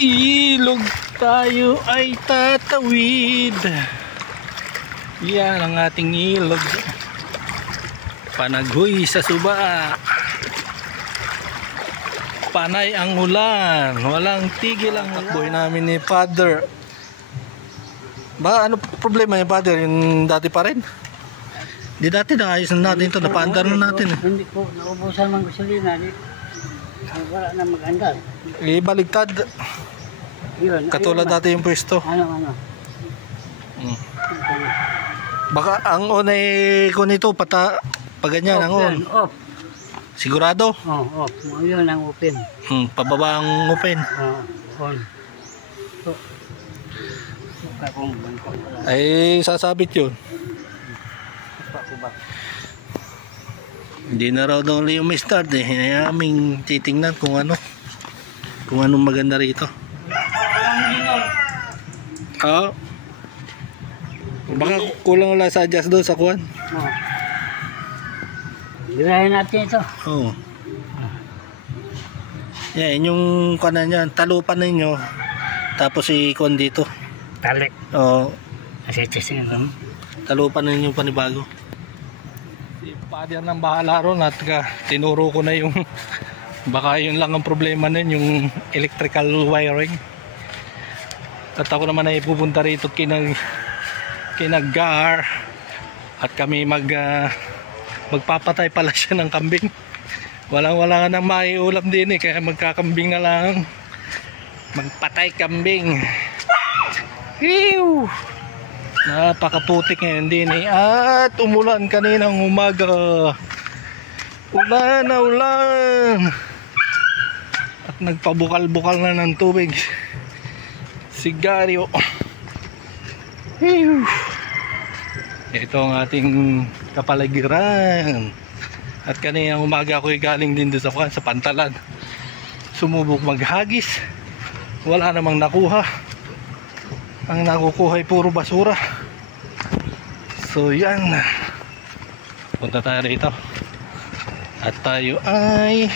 ilog tayo ay tatawid. Yan ang ating ilog. Panaghoy sa suba. Panay ang ulan, walang tigil ang takboy namin ni Father. Ba, ano problema ni Father? Yung dati pa rin? Di dati naayos na natin ito, napaandar na natin. Hindi po, naubusan ng gasolina. Wala na mag-andar. Ibaligtad. Katulad dati yung pwesto. Ano? Baka ang unay ko nito, pag ganyan, ang on. Off. Sigurado? Oo, off. Yun ang open. Pababa ang open. On. So, ay sasabit yun. Hindi na raw daw yung may start eh. Ay aming titingnan kung ano. Kung anong maganda rito. Baka kulang wala sa adjust doon sa kuwan. Girahin natin ito. Oo. Yan yung kuwan niyan, talupan ninyo. Tapos ikuwan dito. Talik. Oo. Kasi Talupan ninyo panibago. Si Father nang bahala ron at tinuro ko na yung baka yun lang ang problema nun, yung electrical wiring. At ako naman ay pupunta rito kinagar at kami magpapatay pala siya ng kambing. Wala nang maiulam din eh, kaya magkakambing na lang. Magpatay kambing. Ew! Napakaputik ngayon din eh. At umulan kaninang umaga. Ulan na ulan. At nagpabukal-bukal na ng tubig. Sigaryo. Ew! Ito ang ating kapaligiran. At kaninang umaga ako galing din doon sa pantalan. Sumubok maghagis. Wala namang nakuha. Ang nakukuha ay puro basura. So yan. Punta tayo rito. At tayo ay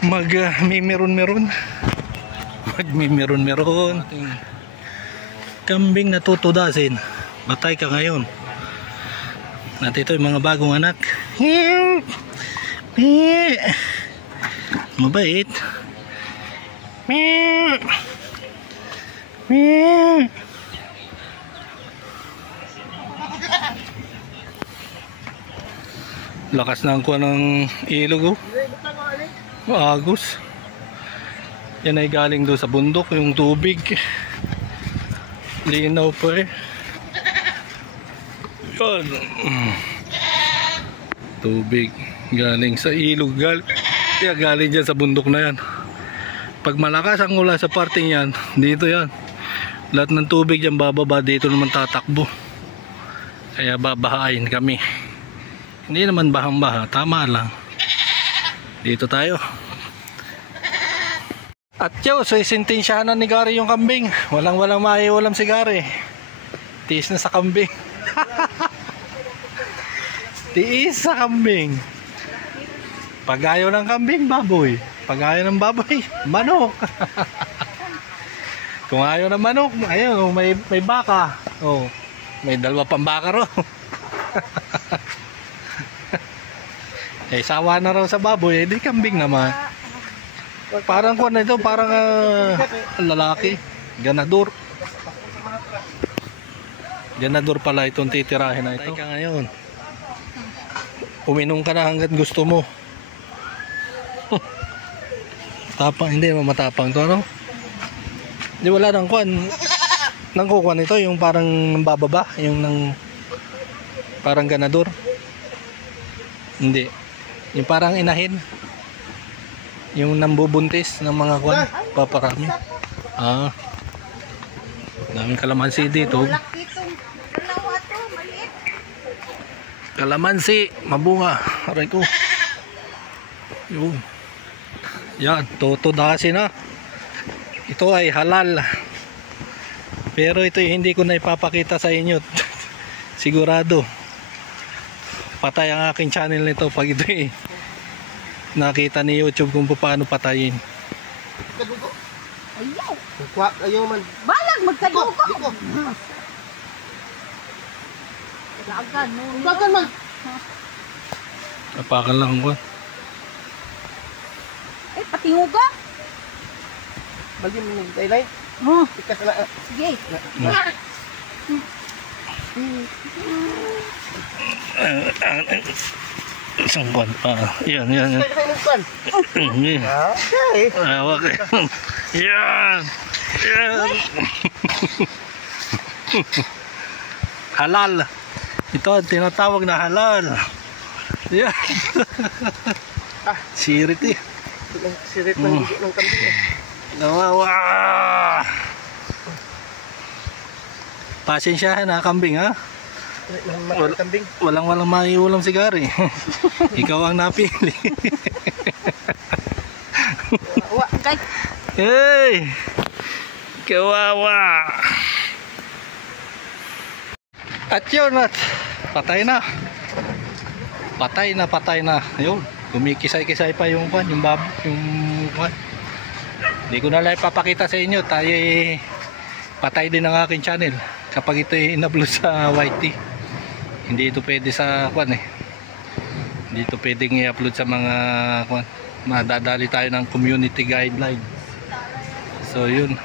magmimeron-meron. Magmimeron-meron. Kambing natutudasin. Batay ka ngayon. At ito yung mga bagong anak. Mabait. Lakas na ang kuha ng ilog. Agos. Yan ay galing doon sa bundok, yung tubig. Linaw pa eh. Yan. Tubig galing sa ilog, galing dyan sa bundok na yan. Pag malakas ang ulan sa parting yan, dito yan, lahat ng tubig yan bababa, dito naman tatakbo. Kaya babahain kami. Hindi naman bahang-baha, tama lang. Dito tayo. At yun, so isintensyahan ni Gary yung kambing. Walang maiulam si Gary. Tiis na sa kambing. Tiis sa kambing. Pag ayaw ng kambing, baboy. Pag ayaw ng baboy, manok. Kung ayaw ng manok, ayaw, may baka. Oh, may dalawa pang baka ro. Eh, sawa na raw sa baboy, eh di kambing naman. Parang kuwan na ito, parang lalaki. Ganador. Ganador pala itong titirahin na ito. Teka ngayon. Uminom ka na hanggat gusto mo. Tapang, hindi matapang to, ano? Di wala nang kuwan. Nang kukuan ito, yung parang bababa, yung nang parang ganador. Hindi. Yung parang inahin. Yung nambubuntis ng mga kuwan, paparami. Daming kalamansi dito. Kalamansi, mabunga. Aray ko. Yun. Yan, tutudasin na. Ito ay halal. Pero ito hindi ko na ipapakita sa inyo. Sigurado. Patay ang aking channel nito pag ito nakita ni YouTube kung paano patayin. Kadugo. Ayaw. Kuha kayo man. Balag magkadugo. Diko. Lagan, no. Lagan man. Apakan lang ko. Eh, patinguga. Bagi mo ng taylay. Oh, Ikas na. sige. Isang kwan pa. Yan. Yan. Okay. Awak. Yan. Yan. Halal. Ito ang tinatawag na halal. Yan. Sirit eh. Sirit ng dugo ng kambing. Nawawa. Pasensyahan na kambing ha. Kambing. Walang maiulam si Gary. Ikaw ang napili. Kay, Hey! Kawawa! At yun at patay na. Patay na. Yun, kumikisay-kisay pa yung kwan, yung babo, yung kwan. Hindi ko na lang ipapakita sa inyo. Tayo patay din ang aking channel kapag ito in-upload sa YT. Hindi ito pwede sa kwan eh. Hindi ito pwedeng i-upload sa mga kwan. Madadali tayo ng community guideline. So yun.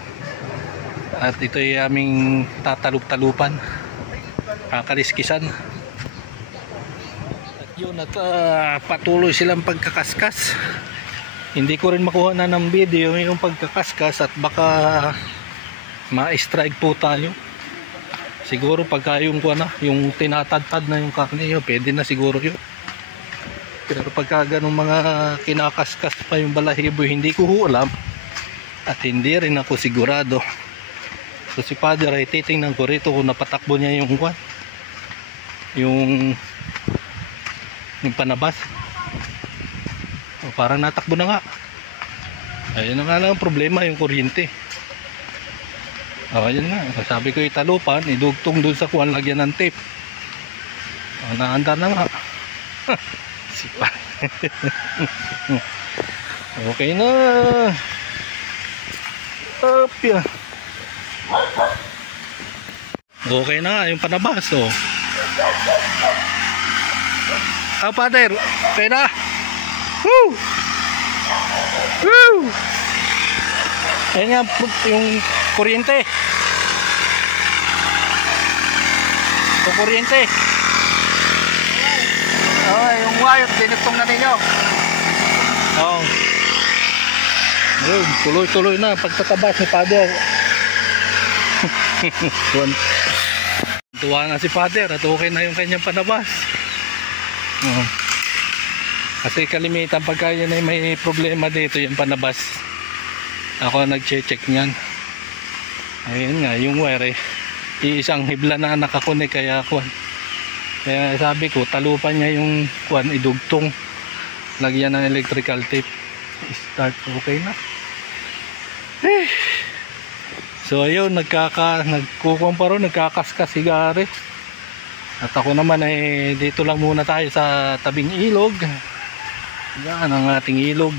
At ito ay aming tatalup-talupan. Kakaliskisan. At yun at patuloy silang pagkakaskas. Hindi ko rin makuha na ng video yung pagkakaskas at baka ma-strike po tayo. Siguro pagka yung yung tinatadtad na yung kakne yun, pwede na siguro yun. Pero pagka ganung mga kinakaskas pa yung balahibo, hindi ko alam at hindi rin ako sigurado. So si Father ay titingnan ko rito kung napatakbo niya yung kwan, yung panabas. O, parang natakbo na nga. Ayun na nga lang ang problema, yung kuryente. Ayun nga, sabi ko italupan, idugtong dun sa kuwan, lagyan ng tape. Naandar na nga. Sipa. Okay na. Opya. Okay na yung panabas oh. Father, okay na. Woo! Woo! Ayan nga yung kuryente. Yung kuryente. Oh, yung wire, dinugtong na ninyo. Oh. Ayun, tuloy-tuloy na pagtatabas ni Father. Tuwa na si Father at okay na yung kanyang panabas. Oh. Kasi kalimitan pagka yun ay may problema dito yung panabas. Ako nag-check niyan. Ayun nga, yung wire iisang hibla na nakakunik kaya kuwan. Kaya sabi ko, talupan niya yung kuwan, idugtong. Lagyan ng electrical tape. Start, okay na. So ayun, nagkukumparo, nagkakaskas si Gary. At ako naman ay dito lang muna tayo sa tabing ilog. Yan ang ating ilog.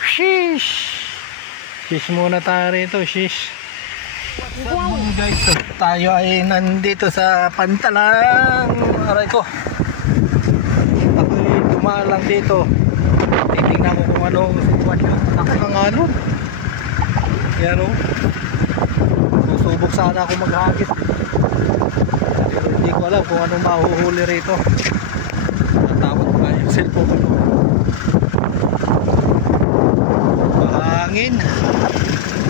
Shish! Shish muna tayo rito, shish. What's up mga guys? So, tayo ay nandito sa Pantalang. Aray ko. Ako'y dumaan lang dito. Titingnan ko kung anong sitwasyon. Ako ng ano. Yan o. Susubok sana ako maghagis. Pero hindi ko alam kung anong mahuhuli rito. Natawag ko nga yung cellphone ko. Mahangin.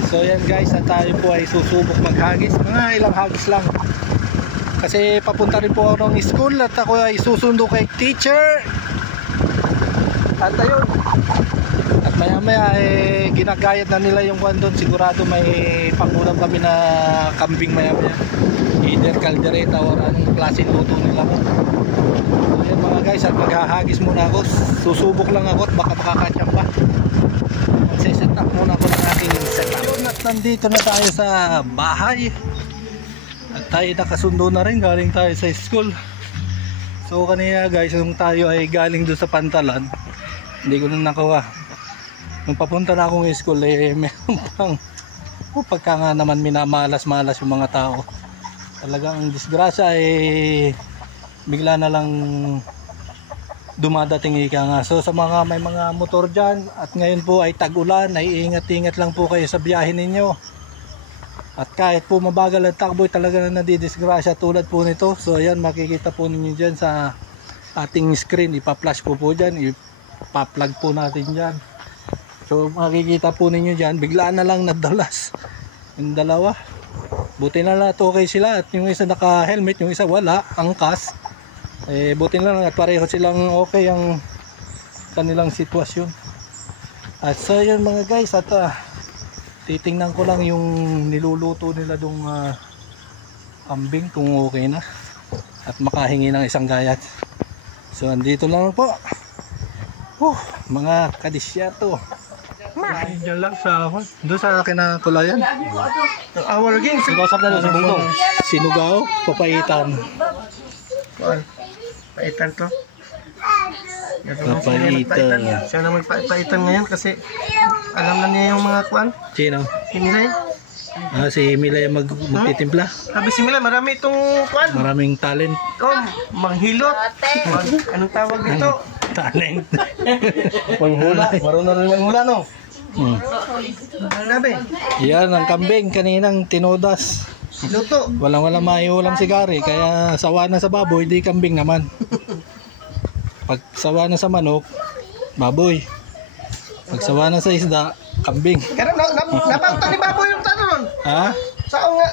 So yan guys, at tayo po ay susubok maghagis. Mga ilang hagis lang. Kasi papunta rin po ako ng school at ako ay susundo kay teacher. At ayun. At maya maya eh, ginagayad na nila yung kwan doon. Sigurado may pangulam kami na kambing maya maya. Either caldereta or anong klaseng luto nila mo. So yan mga guys, at maghahagis muna ako. Susubok lang ako at baka makakatyang pa. Set up muna ako ng aking setup. At nandito na tayo sa bahay. At tayo nakasundo na rin, galing tayo sa school. So kanina guys, nung tayo ay galing doon sa Pantalan, hindi ko na nakuha Nung papunta na akong school, meron pang pagka nga naman minamalas-malas yung mga tao. Talagang ang disgrasya bigla na lang dumadating ika nga. So sa mga may mga motor dyan at ngayon po ay tag-ulan, ay ingat-ingat lang po kayo sa biyahe ninyo. At kahit po mabagal ang takbo, talaga na nadidisgrasya tulad po nito. So ayan, makikita po ninyo dyan sa ating screen. Ipa-flash po dyan, ipa-plug po natin dyan. So makikita po ninyo dyan, biglaan na lang nadalas yung dalawa. Buti na lang okay sila at yung isa naka-helmet, yung isa wala, angkas. Buti na lang at pareho silang okay ang kanilang sitwasyon. At so yun mga guys, at titingnan ko lang yung niluluto nila dong kambing kung okay na at makahingi ng isang gayat. So andito lang po mga kadisyato. Diyan lang sa doon sa akin na kulayan. Our game. Sinusap na doon sa bundok. Sinugaw, papaitan. Paitan to. Papaitan. Siya na magpaitan ngayon kasi alam na niya yung mga kuan. Sino? Hinilay. Si Milay magtitimpla. Sabi si Mila, marami itong kuan. Maraming talent. Manghilot. Anong tawag dito? Talent. Manghula. Marunong rin manghula, no? Sabi. Yan ang kambing kaninang tinodas. Luto. Walang maiulam si Gary, kaya sawa na sa baboy, di kambing naman. Pag sawa na sa manok, baboy. Pag sawa na sa isda, kambing. Pero napautan ni baboy yung tanong. Ha? Saan nga?